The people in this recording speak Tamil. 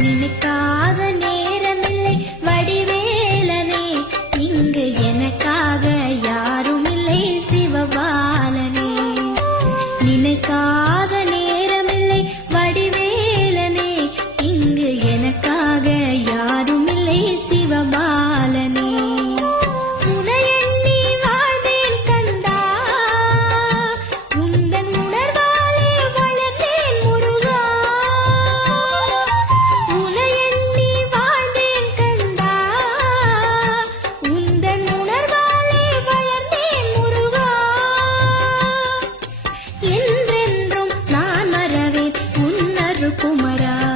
நினைக்காத நேரமில்லை வடிவேலனே, இங்கு எனக்காக யாருமில்லை சிவபாலனே. நினைக்காத நேரமில்லை வடிவேலனே, இங்கு எனக்காக யாருமில்லை சிவபாலனே. குமரா